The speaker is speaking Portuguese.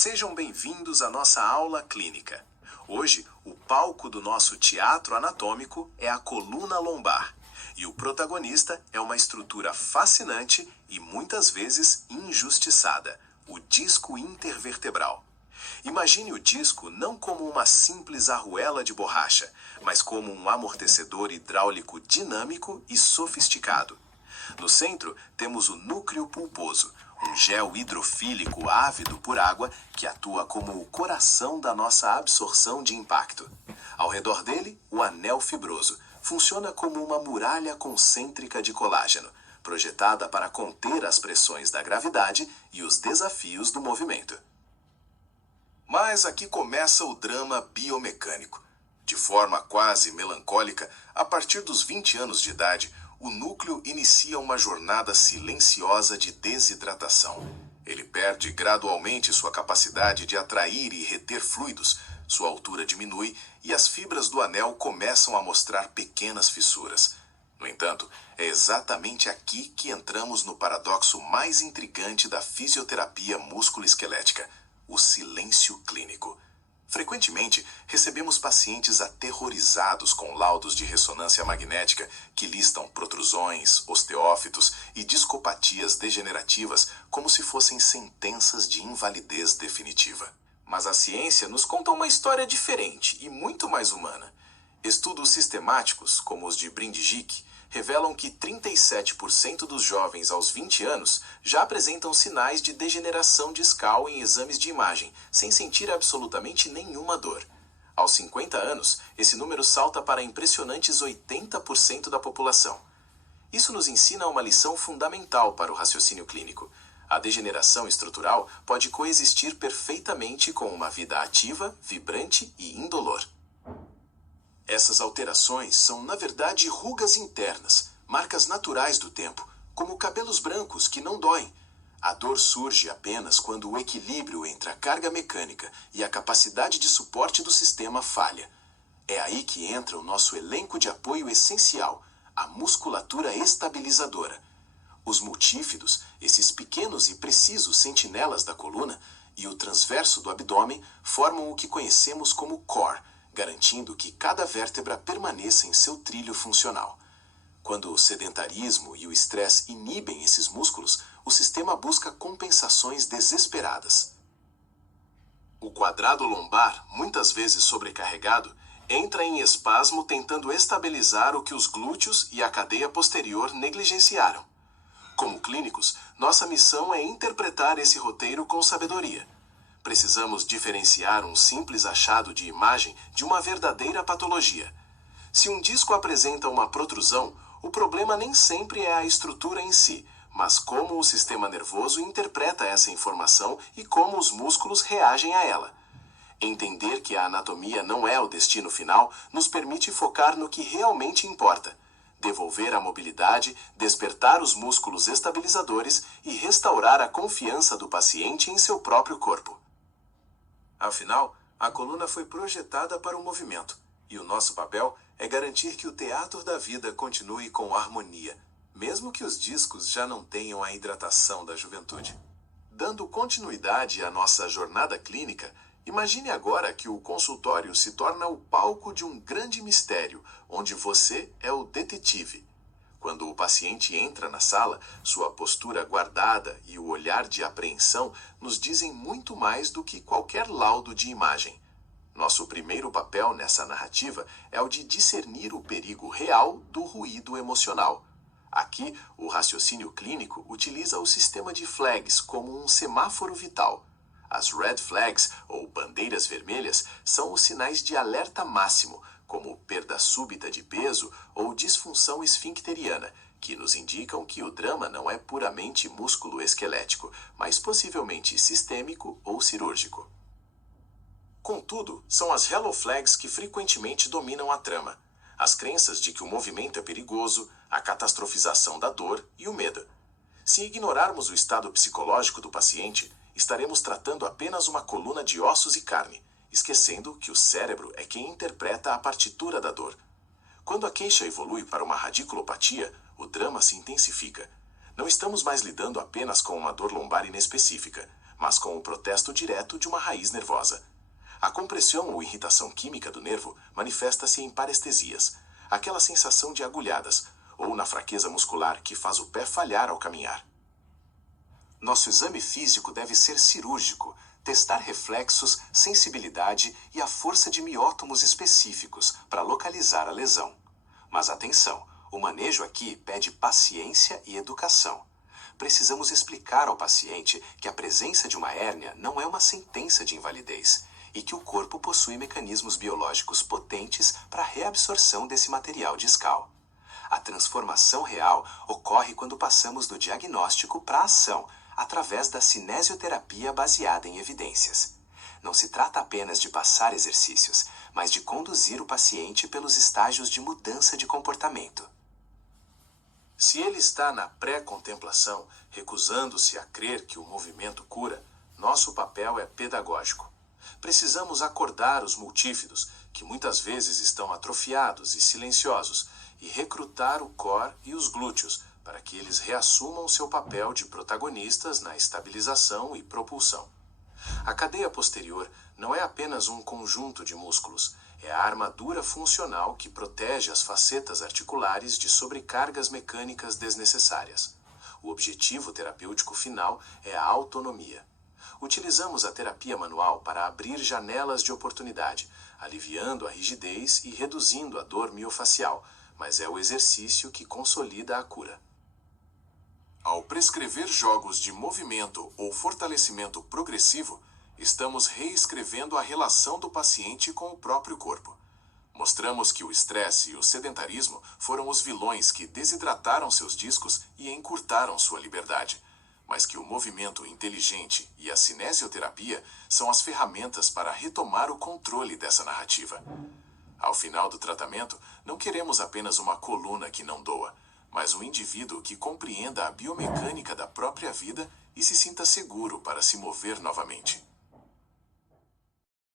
Sejam bem-vindos à nossa aula clínica. Hoje, o palco do nosso teatro anatômico é a coluna lombar. E o protagonista é uma estrutura fascinante e muitas vezes injustiçada, o disco intervertebral. Imagine o disco não como uma simples arruela de borracha, mas como um amortecedor hidráulico dinâmico e sofisticado. No centro, temos o núcleo pulposo, um gel hidrofílico ávido por água que atua como o coração da nossa absorção de impacto. Ao redor dele, o anel fibroso funciona como uma muralha concêntrica de colágeno, projetada para conter as pressões da gravidade e os desafios do movimento. Mas aqui começa o drama biomecânico. De forma quase melancólica, a partir dos 20 anos de idade, o núcleo inicia uma jornada silenciosa de desidratação. Ele perde gradualmente sua capacidade de atrair e reter fluidos, sua altura diminui e as fibras do anel começam a mostrar pequenas fissuras. No entanto, é exatamente aqui que entramos no paradoxo mais intrigante da fisioterapia músculo-esquelética: o silêncio clínico. Frequentemente, recebemos pacientes aterrorizados com laudos de ressonância magnética que listam protrusões, osteófitos e discopatias degenerativas como se fossem sentenças de invalidez definitiva. Mas a ciência nos conta uma história diferente e muito mais humana. Estudos sistemáticos, como os de Brindjic, revelam que 37% dos jovens aos 20 anos já apresentam sinais de degeneração discal em exames de imagem, sem sentir absolutamente nenhuma dor. Aos 50 anos, esse número salta para impressionantes 80% da população. Isso nos ensina uma lição fundamental para o raciocínio clínico. A degeneração estrutural pode coexistir perfeitamente com uma vida ativa, vibrante e indolor. Essas alterações são, na verdade, rugas internas, marcas naturais do tempo, como cabelos brancos que não doem. A dor surge apenas quando o equilíbrio entre a carga mecânica e a capacidade de suporte do sistema falha. É aí que entra o nosso elenco de apoio essencial, a musculatura estabilizadora. Os multífidos, esses pequenos e precisos sentinelas da coluna, e o transverso do abdômen formam o que conhecemos como core, garantindo que cada vértebra permaneça em seu trilho funcional. Quando o sedentarismo e o estresse inibem esses músculos, o sistema busca compensações desesperadas. O quadrado lombar, muitas vezes sobrecarregado, entra em espasmo tentando estabilizar o que os glúteos e a cadeia posterior negligenciaram. Como clínicos, nossa missão é interpretar esse roteiro com sabedoria. Precisamos diferenciar um simples achado de imagem de uma verdadeira patologia. Se um disco apresenta uma protrusão, o problema nem sempre é a estrutura em si, mas como o sistema nervoso interpreta essa informação e como os músculos reagem a ela. Entender que a anatomia não é o destino final nos permite focar no que realmente importa: devolver a mobilidade, despertar os músculos estabilizadores e restaurar a confiança do paciente em seu próprio corpo. Afinal, a coluna foi projetada para o movimento, e o nosso papel é garantir que o teatro da vida continue com harmonia, mesmo que os discos já não tenham a hidratação da juventude. Dando continuidade à nossa jornada clínica, imagine agora que o consultório se torna o palco de um grande mistério, onde você é o detetive. Quando o paciente entra na sala, sua postura guardada e o olhar de apreensão nos dizem muito mais do que qualquer laudo de imagem. Nosso primeiro papel nessa narrativa é o de discernir o perigo real do ruído emocional. Aqui, o raciocínio clínico utiliza o sistema de flags como um semáforo vital. As red flags, ou bandeiras vermelhas, são os sinais de alerta máximo, como perda súbita de peso ou disfunção esfincteriana, que nos indicam que o drama não é puramente músculo-esquelético, mas possivelmente sistêmico ou cirúrgico. Contudo, são as hello flags que frequentemente dominam a trama: as crenças de que o movimento é perigoso, a catastrofização da dor e o medo. Se ignorarmos o estado psicológico do paciente, estaremos tratando apenas uma coluna de ossos e carne, esquecendo que o cérebro é quem interpreta a partitura da dor. Quando a queixa evolui para uma radiculopatia, o drama se intensifica. Não estamos mais lidando apenas com uma dor lombar inespecífica, mas com o protesto direto de uma raiz nervosa. A compressão ou irritação química do nervo manifesta-se em parestesias, aquela sensação de agulhadas, ou na fraqueza muscular que faz o pé falhar ao caminhar. Nosso exame físico deve ser cirúrgico, testar reflexos, sensibilidade e a força de miótomos específicos para localizar a lesão. Mas atenção, o manejo aqui pede paciência e educação. Precisamos explicar ao paciente que a presença de uma hérnia não é uma sentença de invalidez e que o corpo possui mecanismos biológicos potentes para a reabsorção desse material discal. A transformação real ocorre quando passamos do diagnóstico para a ação, através da cinesioterapia baseada em evidências. Não se trata apenas de passar exercícios, mas de conduzir o paciente pelos estágios de mudança de comportamento. Se ele está na pré-contemplação, recusando-se a crer que o movimento cura, nosso papel é pedagógico. Precisamos acordar os multífidos, que muitas vezes estão atrofiados e silenciosos, e recrutar o core e os glúteos, para que eles reassumam seu papel de protagonistas na estabilização e propulsão. A cadeia posterior não é apenas um conjunto de músculos, é a armadura funcional que protege as facetas articulares de sobrecargas mecânicas desnecessárias. O objetivo terapêutico final é a autonomia. Utilizamos a terapia manual para abrir janelas de oportunidade, aliviando a rigidez e reduzindo a dor miofacial, mas é o exercício que consolida a cura. Ao prescrever jogos de movimento ou fortalecimento progressivo, estamos reescrevendo a relação do paciente com o próprio corpo. Mostramos que o estresse e o sedentarismo foram os vilões que desidrataram seus discos e encurtaram sua liberdade, mas que o movimento inteligente e a cinesioterapia são as ferramentas para retomar o controle dessa narrativa. Ao final do tratamento, não queremos apenas uma coluna que não doa, mas um indivíduo que compreenda a biomecânica da própria vida e se sinta seguro para se mover novamente.